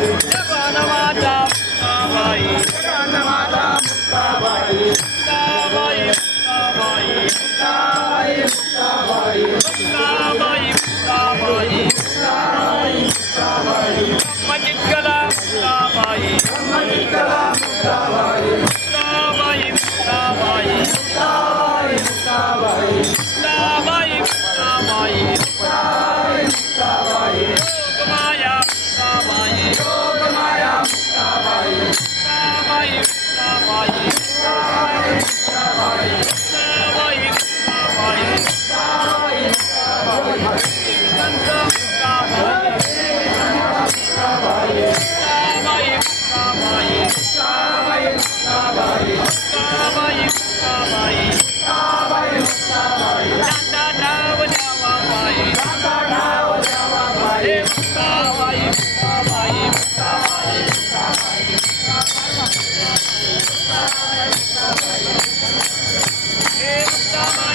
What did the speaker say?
Thank you. Amen.